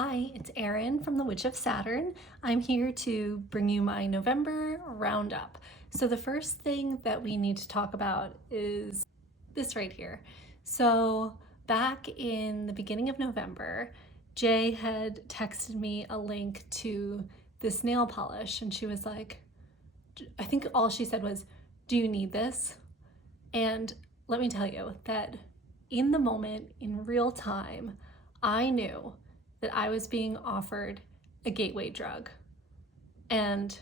Hi, it's Erin from the Witch of Saturn. I'm here to bring you my November roundup. So the first thing that we need to talk about is this right here. So back in the beginning of November, Jay had texted me a link to this nail polish and she was like, I think all she said was, "Do you need this?" And let me tell you that in the moment, in real time, I knew that I was being offered a gateway drug. And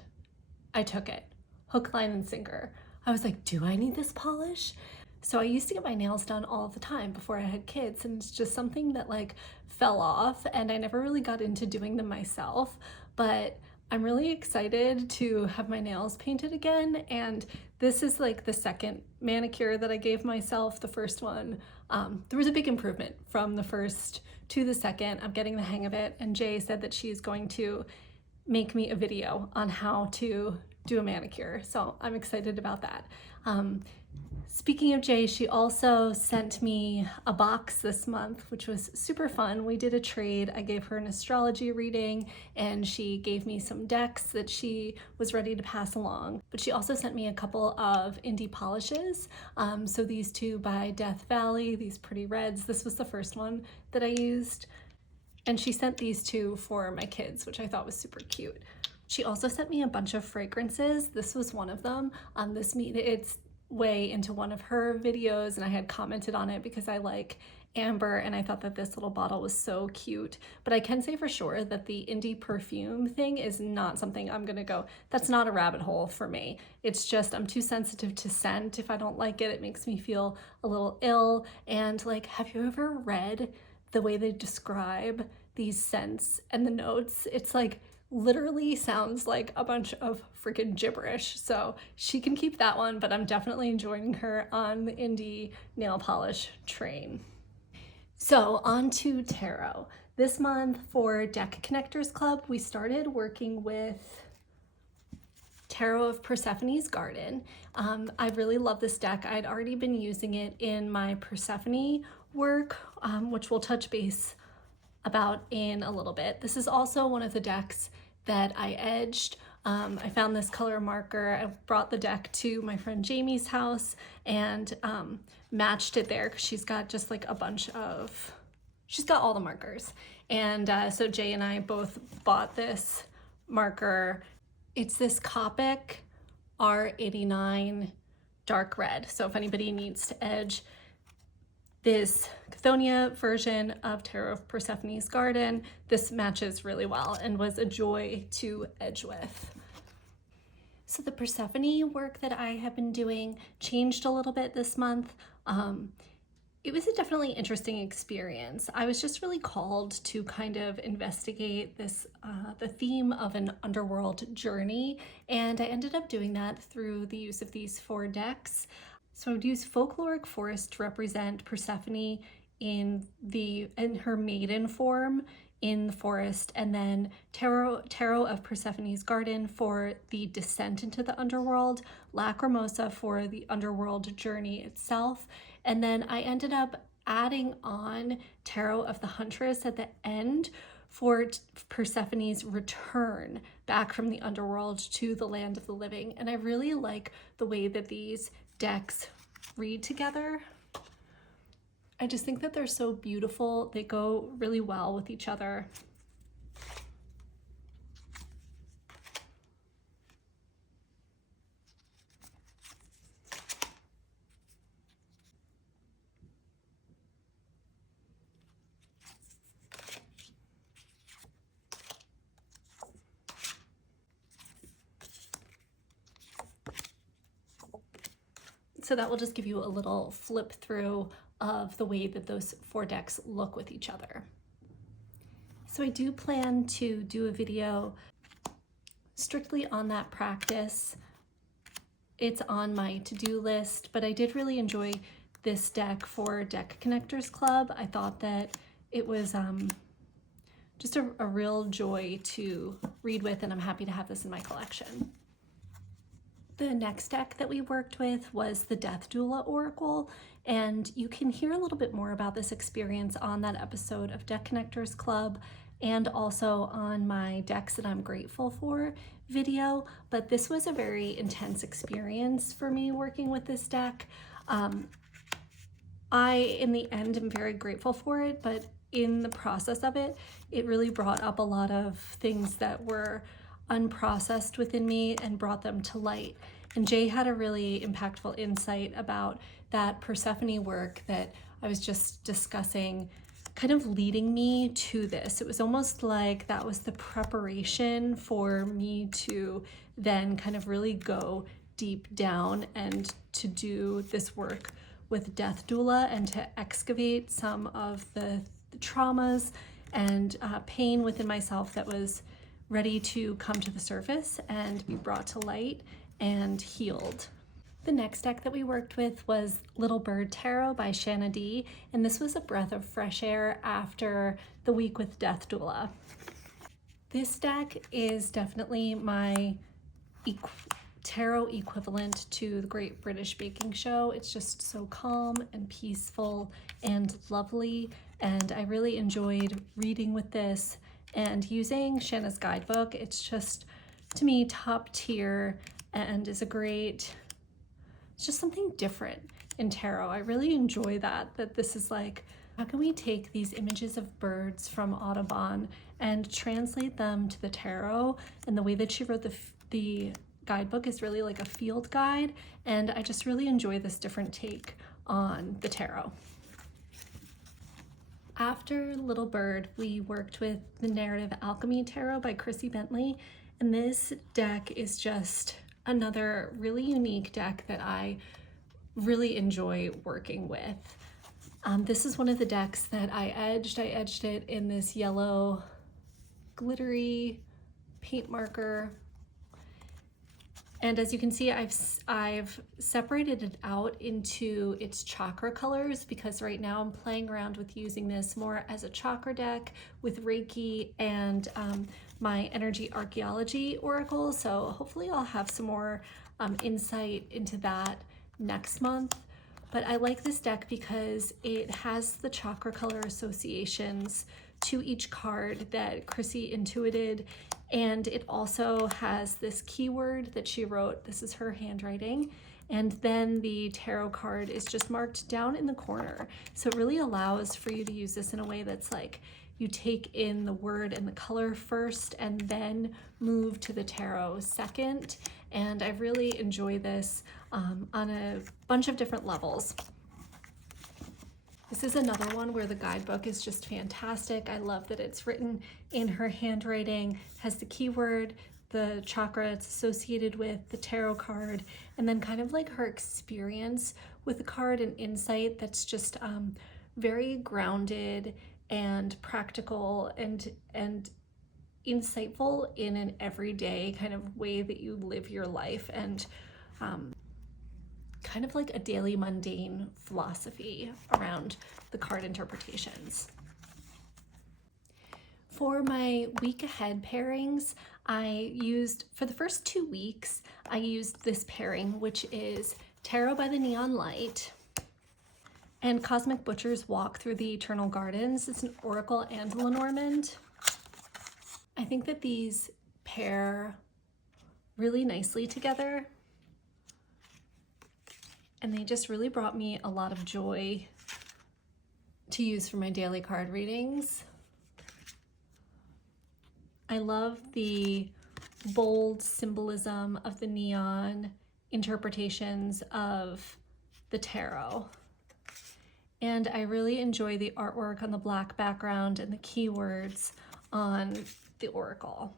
I took it, hook, line, and sinker. I was like, do I need this polish? So I used to get my nails done all the time before I had kids, and it's just something that like fell off, and I never really got into doing them myself. But I'm really excited to have my nails painted again, and this is like the second manicure that I gave myself. The first one, there was a big improvement from the first to the second. I'm getting the hang of it, and Jay said that she's going to make me a video on how to do a manicure, so I'm excited about that. Speaking of Jay, she also sent me a box this month, which was super fun. We did a trade. I gave her an astrology reading and she gave me some decks that she was ready to pass along. But she also sent me a couple of indie polishes. So these two by Death Valley, these pretty reds. This was the first one that I used. And she sent these two for my kids, which I thought was super cute. She also sent me a bunch of fragrances. This was one of them. This made its way into one of her videos, and I had commented on it because I like amber and I thought that this little bottle was so cute. But I can say for sure that the indie perfume thing is not something I'm gonna go, that's not a rabbit hole for me. It's just I'm too sensitive to scent. If I don't like it, it makes me feel a little ill. And like, have you ever read the way they describe these scents and the notes? It's like literally sounds like a bunch of freaking gibberish. So she can keep that one, but I'm definitely joining her on the indie nail polish train. So on to tarot. This month for Deck Connectors Club, we started working with Tarot of Persephone's Garden. I really love this deck. I'd already been using it in my Persephone work, which we'll touch base about in a little bit. This is also one of the decks that I edged. I found this color marker. I brought the deck to my friend Jamie's house and matched it there because she's got just like a bunch of, she's got all the markers. And so Jay and I both bought this marker. It's this Copic R89 dark red. So if anybody needs to edge this Chthonian version of Tarot of Persephone's Garden, this matches really well and was a joy to edge with. So the Persephone work that I have been doing changed a little bit this month. It was a definitely interesting experience. I was just really called to kind of investigate this, the theme of an underworld journey, and I ended up doing that through the use of these 4 decks. So I would use Folkloric Forest to represent Persephone in her maiden form in the forest, and then Tarot of Persephone's Garden for the descent into the underworld, Lacrimosa for the underworld journey itself, and then I ended up adding on Tarot of the Huntress at the end for Persephone's return back from the underworld to the land of the living. And I really like the way that these decks read together. I just think that they're so beautiful. They go really well with each other. So that will just give you a little flip through of the way that those 4 decks look with each other. So I do plan to do a video strictly on that practice. It's on my to-do list, but I did really enjoy this deck for Deck Connectors Club. I thought that it was just a real joy to read with, and I'm happy to have this in my collection. The next deck that we worked with was the Death Doula Oracle, and you can hear a little bit more about this experience on that episode of Deck Connectors Club. and also on my decks that I'm grateful for video, but this was a very intense experience for me working with this deck. I, in the end, am very grateful for it, but in the process of it, it really brought up a lot of things that were unprocessed within me and brought them to light. And Jay had a really impactful insight about that Persephone work that I was just discussing, kind of leading me to this. It was almost like that was the preparation for me to then kind of really go deep down and to do this work with Death Doula and to excavate some of the traumas and pain within myself that was ready to come to the surface and be brought to light and healed. The next deck that we worked with was Little Bird Tarot by Shanna D, and this was a breath of fresh air after the week with Death Doula. This deck is definitely my tarot equivalent to the Great British Baking Show. It's just so calm and peaceful and lovely, and I really enjoyed reading with this and using Shanna's guidebook. It's just, to me, top tier and is a great, it's just something different in tarot. I really enjoy that this is like, how can we take these images of birds from Audubon and translate them to the tarot? And the way that she wrote the guidebook is really like a field guide, and I just really enjoy this different take on the tarot. After Little Bird, we worked with the Narrative Alchemy Tarot by Krissie Bentley, and this deck is just another really unique deck that I really enjoy working with. This is one of the decks that I edged. I edged it in this yellow glittery paint marker. And as you can see, I've separated it out into its chakra colors because right now I'm playing around with using this more as a chakra deck with Reiki and my energy archaeology oracle. So hopefully I'll have some more insight into that next month. But I like this deck because it has the chakra color associations to each card that Krissie intuited, and it also has this keyword that she wrote. This is her handwriting, and then the tarot card is just marked down in the corner. So it really allows for you to use this in a way that's like you take in the word and the color first and then move to the tarot second. And I really enjoy this on a bunch of different levels. This is another one where the guidebook is just fantastic. I love that it's written in her handwriting, has the keyword, the chakra it's associated with, the tarot card, and then kind of like her experience with the card and insight that's just very grounded and practical and insightful in an everyday kind of way that you live your life, and kind of like a daily mundane philosophy around the card interpretations. For my week ahead pairings, I used, for the first 2 weeks, I used this pairing, which is Tarot by the Neon Light and Cosmic Butcher's Walk Through the Eternal Gardens. It's an Oracle and Lenormand. I think that these pair really nicely together, and they just really brought me a lot of joy to use for my daily card readings. I love the bold symbolism of the neon interpretations of the tarot. And I really enjoy the artwork on the black background and the keywords on the oracle.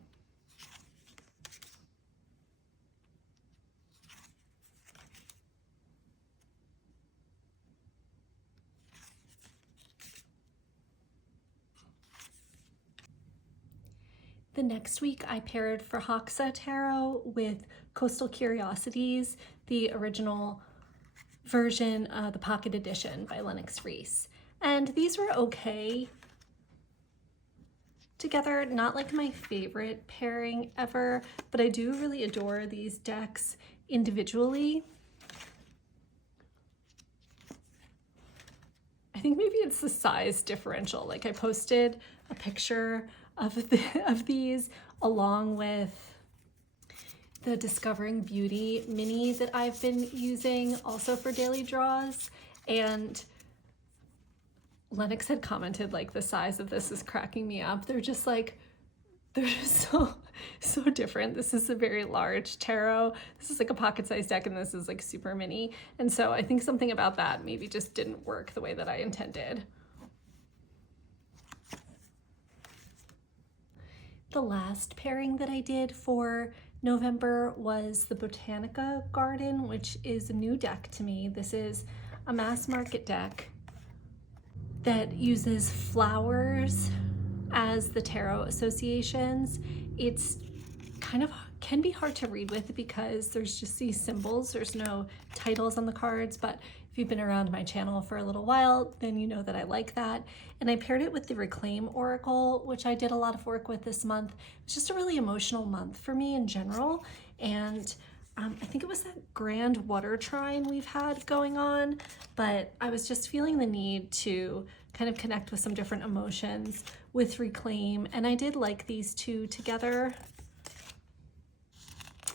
The next week I paired Forhaxa Tarot with Coastal Curiosities, the original version, the pocket edition by Lennox Reese. And these were okay together, not like my favorite pairing ever, but I do really adore these decks individually. I think maybe it's the size differential. Like I posted a picture of these, along with the Discovering Beauty mini that I've been using also for daily draws. And Lennox had commented like the size of this is cracking me up. They're just so different. This is a very large tarot. This is like a pocket-sized deck, and this is like super mini. And so I think something about that maybe just didn't work the way that I intended. The last pairing that I did for November was the Botanica Garden, which is a new deck to me. This is a mass market deck that uses flowers as the tarot associations. It's kind of can be hard to read with because there's just these symbols. There's no titles on the cards, but if you've been around my channel for a little while, then you know that I like that. And I paired it with the Reclaim Oracle, which I did a lot of work with this month. It's just a really emotional month for me in general. And I think it was that grand water trine we've had going on, but I was just feeling the need to kind of connect with some different emotions with Reclaim, and I did like these two together.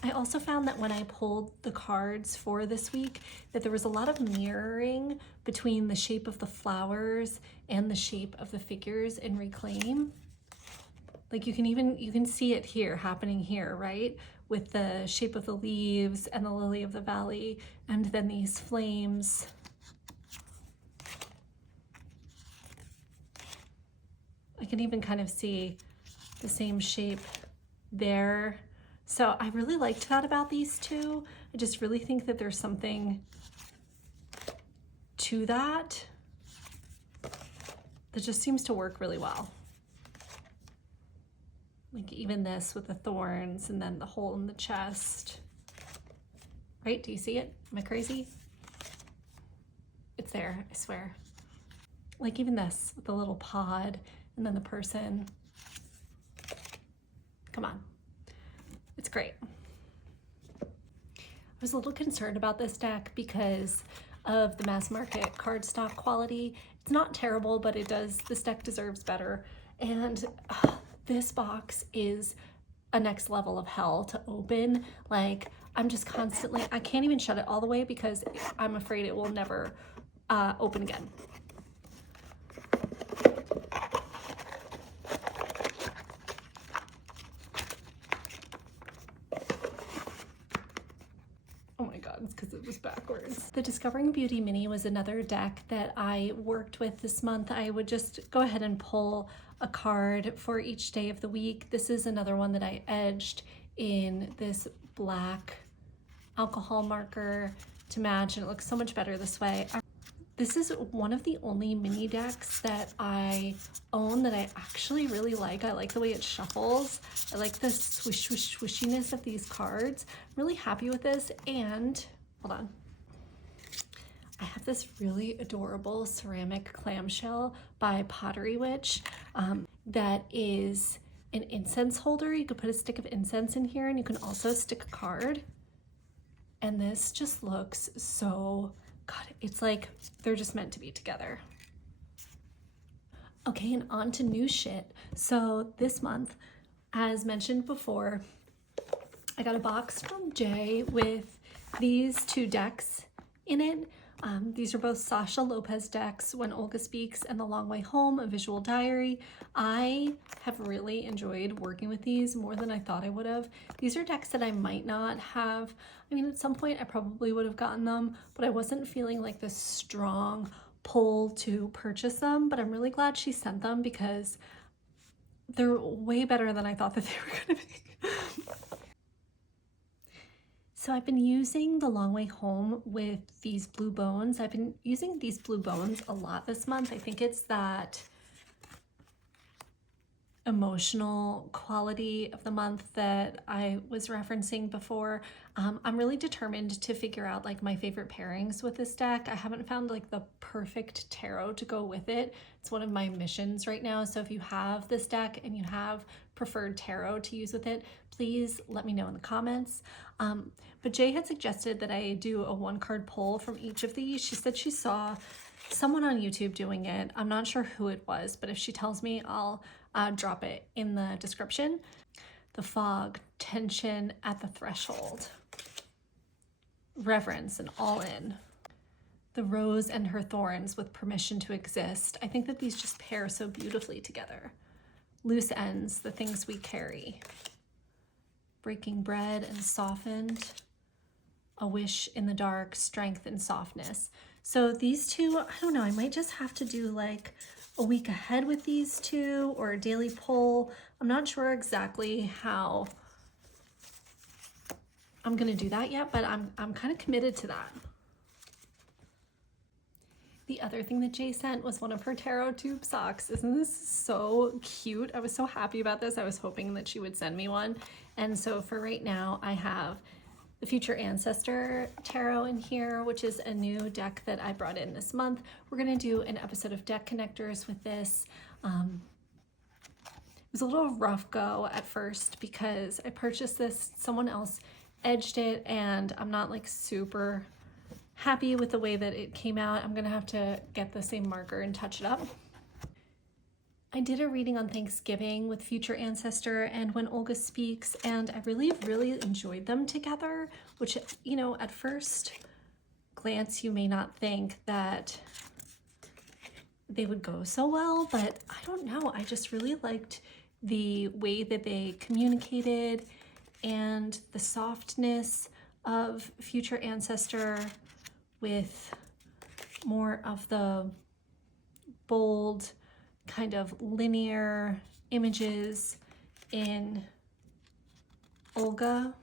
I also found that when I pulled the cards for this week, that there was a lot of mirroring between the shape of the flowers and the shape of the figures in Reclaim. Like you can see it here, happening here, right? With the shape of the leaves and the lily of the valley, and then these flames. I can even kind of see the same shape there. So I really liked that about these two. I just really think that there's something to that just seems to work really well. Like even this with the thorns and then the hole in the chest. Right? Do you see it? Am I crazy? It's there, I swear. Like even this with the little pod and then the person. Come on. It's great. I was a little concerned about this deck because of the mass market cardstock quality. It's not terrible, but this deck deserves better. And this box is a next level of hell to open. Like I'm just constantly, I can't even shut it all the way because I'm afraid it will never open again. Because it was backwards. The Discovering Beauty mini was another deck that I worked with this month. I would just go ahead and pull a card for each day of the week. This is another one that I edged in this black alcohol marker to match, and it looks so much better this way. This is one of the only mini decks that I own that I actually really like. I like the way it shuffles. I like the swish, swish, swishiness of these cards. I'm really happy with this. And hold on. I have this really adorable ceramic clamshell by Pottery Witch that is an incense holder. You could put a stick of incense in here, and you can also stick a card. And this just looks so, God, it's like they're just meant to be together. Okay, and on to new shit. So this month, as mentioned before, I got a box from Jay with these two decks in it. These are both Sasha Lopez decks, When Olga Speaks and The Long Way Home, A Visual Diary. I have really enjoyed working with these more than I thought I would have. These are decks that I might not have. I mean, at some point I probably would have gotten them, but I wasn't feeling like this strong pull to purchase them. But I'm really glad she sent them because they're way better than I thought that they were going to be. So I've been using The Long Way Home with these blue bones. I've been using these blue bones a lot this month. I think it's that emotional quality of the month that I was referencing before. I'm really determined to figure out like my favorite pairings with this deck. I haven't found like the perfect tarot to go with it. It's one of my missions right now. So if you have this deck and you have preferred tarot to use with it, please let me know in the comments. But Jay had suggested that I do a 1-card pull from each of these. She said she saw someone on YouTube doing it. I'm not sure who it was, but if she tells me, I'll drop it in the description. The fog, tension at the threshold, reverence and all in. The rose and her thorns with permission to exist. I think that these just pair so beautifully together. Loose ends, the things we carry. Breaking bread and softened. A wish in the dark, strength and softness. So these two, I don't know, I might just have to do like a week ahead with these two or a daily poll. I'm not sure exactly how I'm gonna do that yet, but I'm kind of committed to that. The other thing that Jay sent was one of her tarot tube socks. Isn't this so cute? I was so happy about this. I was hoping that she would send me one. And so for right now, I have the Future Ancestor Tarot in here, which is a new deck that I brought in this month. We're gonna do an episode of deck connectors with this. It was a little rough go at first because I purchased this, someone else edged it, and I'm not like super happy with the way that it came out. I'm gonna have to get the same marker and touch it up. I did a reading on Thanksgiving with Future Ancestor and When Olga Speaks, and I really enjoyed them together, which, you know, at first glance you may not think that they would go so well, but I don't know, I just really liked the way that they communicated and the softness of Future Ancestor with more of the bold kind of linear images in Olga.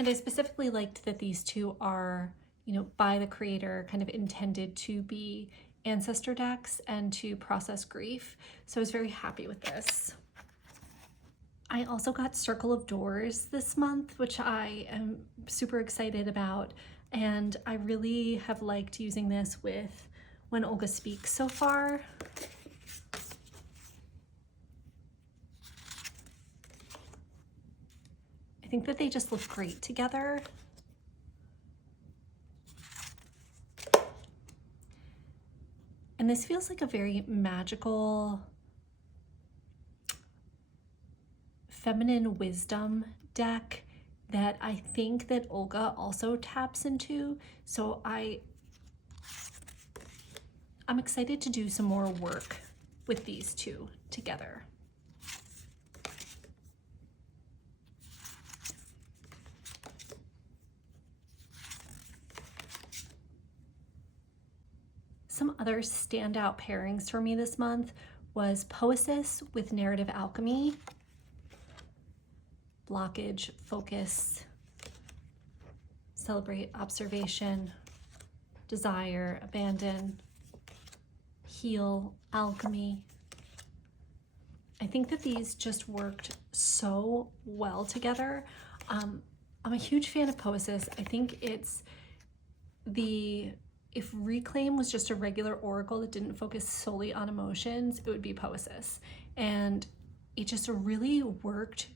And I specifically liked that these two are, you know, by the creator, kind of intended to be ancestor decks and to process grief. So I was very happy with this. I also got Circle of Doors this month, which I am super excited about. And I really have liked using this with When Olga Speaks so far. I think that they just look great together. And this feels like a very magical, feminine wisdom deck that I think that Olga also taps into. So I'm excited to do some more work with these two together. Some other standout pairings for me this month was Poesis with Narrative Alchemy. Blockage, focus, celebrate observation, desire, abandon, heal, alchemy. I think that these just worked so well together. I'm a huge fan of Poesis. I think it's if Reclaim was just a regular oracle that didn't focus solely on emotions, it would be Poesis. And it just really worked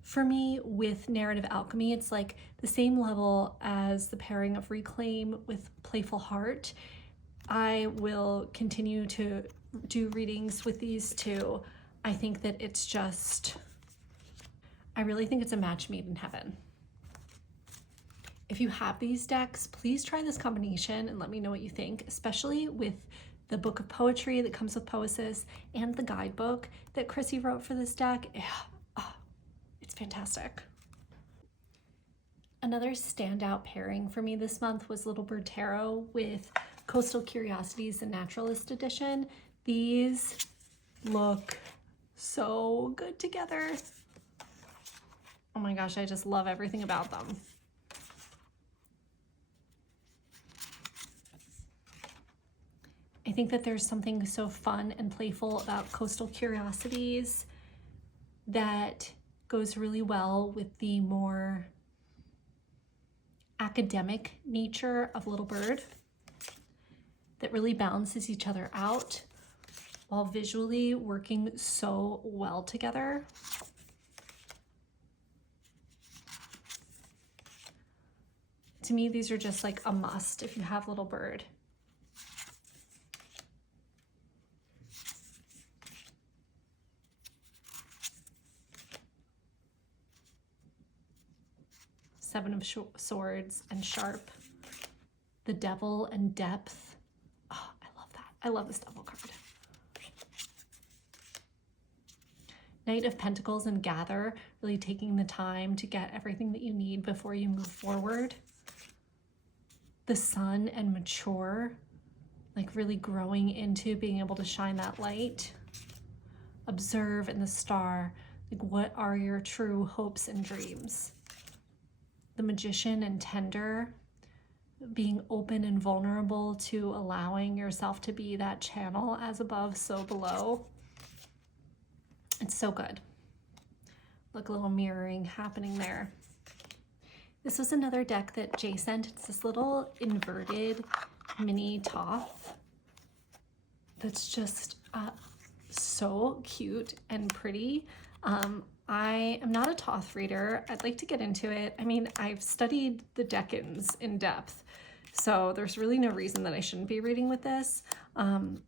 for me with Narrative Alchemy. It's like the same level as the pairing of Reclaim with Playful Heart. I will continue to do readings with these two. I think that it's just, I really think it's a match made in heaven. If you have these decks, please try this combination and let me know what you think, especially with the book of poetry that comes with Poesis and the guidebook that Krissie wrote for this deck. It's fantastic. Another standout pairing for me this month was Little Bird Tarot with Coastal Curiosities, the Naturalist Edition. These look so good together. Oh my gosh, I just love everything about them. I think that there's something so fun and playful about Coastal Curiosities that goes really well with the more academic nature of Little Bird, that really balances each other out while visually working so well together. To me, these are just like a must if you have Little Bird. Seven of Swords and Sharp, the Devil and Depth. Oh, I love that. I love this Devil card. Knight of Pentacles and Gather, really taking the time to get everything that you need before you move forward. The Sun and Mature, like really growing into being able to shine that light. Observe and the Star, like what are your true hopes and dreams? The Magician and Tender, being open and vulnerable to allowing yourself to be that channel, as above, so below. It's so good. Look, a little mirroring happening there. This was another deck that Jay sent. It's this little inverted mini Toth that's just so cute and pretty. I am not a Toth reader. I'd like to get into it. I mean, I've studied the Decans in depth, so there's really no reason that I shouldn't be reading with this. And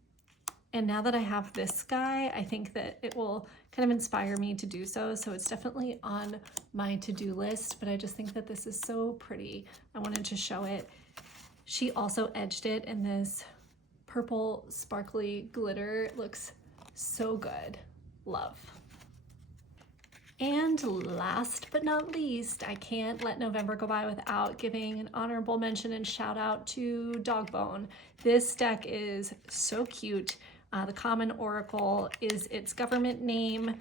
now that I have this guy, I think that it will kind of inspire me to do so. So it's definitely on my to-do list, but I just think that this is so pretty. I wanted to show it. She also edged it in this purple sparkly glitter. It looks so good. Love. And last but not least, I can't let November go by without giving an honorable mention and shout out to Dogbone. This deck is so cute. The Common Oracle is its government name,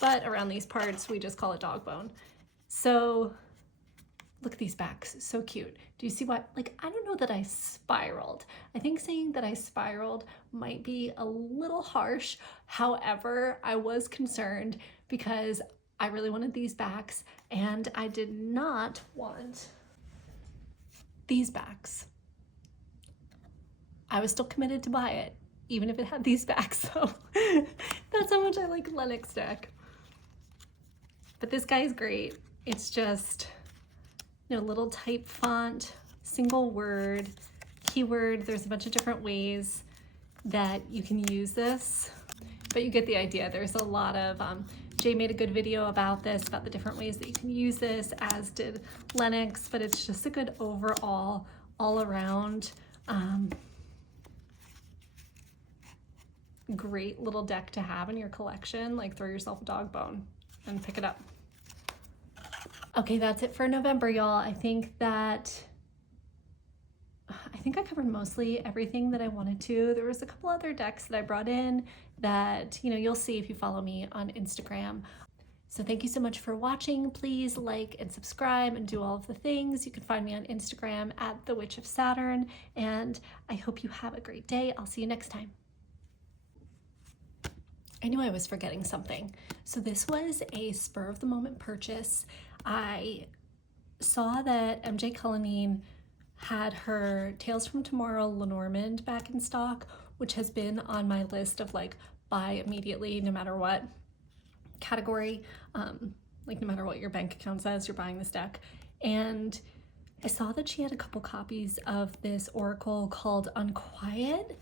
but around these parts, we just call it Dogbone. So look at these backs, so cute. Do you see what, like, I don't know that I spiraled. I think saying that I spiraled might be a little harsh. However, I was concerned because I really wanted these backs and I did not want these backs. I was still committed to buy it, even if it had these backs. So that's how much I like Lennox deck. But this guy is great. It's just, you know, little type font, single word, keyword. There's a bunch of different ways that you can use this, but you get the idea. There's a lot of, Jay made a good video about this, about the different ways that you can use this, as did Lennox, but it's just a good overall, all around, great little deck to have in your collection. Like, throw yourself a Dogbone and pick it up. Okay, that's it for November, y'all. I think I covered mostly everything that I wanted to. There was a couple other decks that I brought in that, you know, you'll see if you follow me on Instagram. So thank you so much for watching. Please like and subscribe and do all of the things. You can find me on Instagram at The Witch of Saturn, and I hope you have a great day. I'll see you next time. I knew I was forgetting something. So this was a spur of the moment purchase. I saw that MJ Cullinane had her Tales from Tomorrow Lenormand back in stock, which has been on my list of like buy immediately no matter what category, like no matter what your bank account says, you're buying this deck. And I saw that she had a couple copies of this oracle called Unquiet,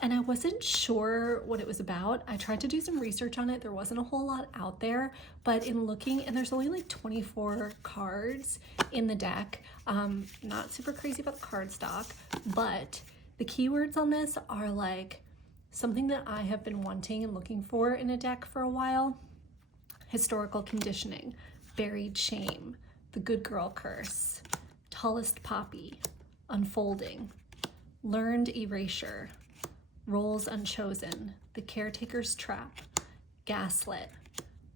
and I wasn't sure what it was about. I tried to do some research on it. There wasn't a whole lot out there, but in looking, and there's only like 24 cards in the deck. Not super crazy about the card stock, but the keywords on this are like something that I have been wanting and looking for in a deck for a while. Historical conditioning, buried shame, the good girl curse, tallest poppy, unfolding, learned erasure, roles unchosen, the caretaker's trap, gaslit,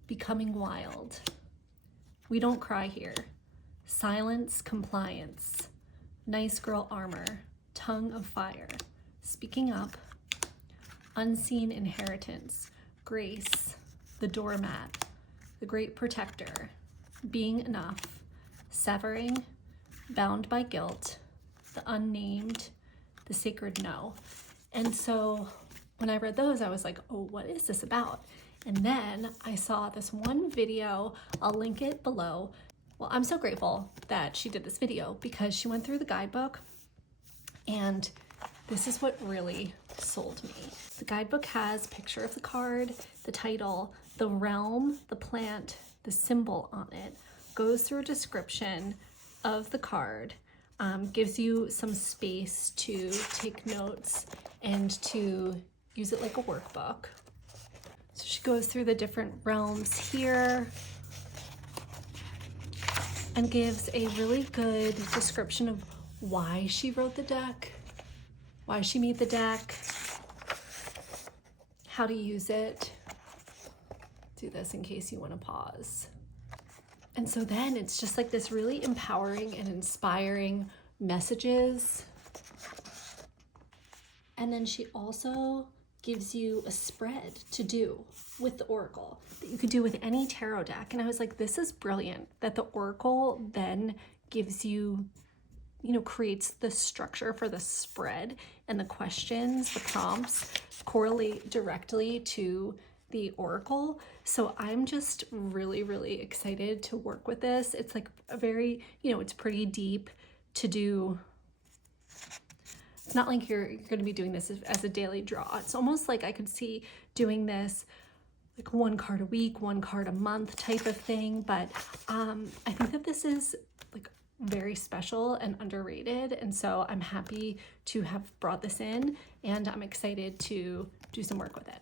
becoming wild, we don't cry here, silence, compliance, nice girl armor, tongue of fire, speaking up, unseen inheritance, grace, the doormat, the great protector, being enough, severing, bound by guilt, the unnamed, the sacred no. And so when I read those, I was like, oh, what is this about? And then I saw this one video, I'll link it below. Well, I'm so grateful that she did this video because she went through the guidebook, and this is what really sold me. The guidebook has a picture of the card, the title, the realm, the plant, the symbol on it, goes through a description of the card, gives you some space to take notes and to use it like a workbook. So she goes through the different realms here and gives a really good description of why she wrote the deck, why she made the deck, how to use it. Do this in case you want to pause. And so then it's just like this really empowering and inspiring messages. And then she also gives you a spread to do with the Oracle that you could do with any tarot deck. And I was like, this is brilliant that the Oracle then gives you, creates the structure for the spread, and the questions, the prompts correlate directly to the Oracle. So I'm just really, really excited to work with this. It's like a very, it's pretty deep to do. It's not like you're going to be doing this as a daily draw. It's almost like I could see doing this like 1 card a week, 1 card a month type of thing. But I think that this is like very special and underrated. And so I'm happy to have brought this in, and I'm excited to do some work with it.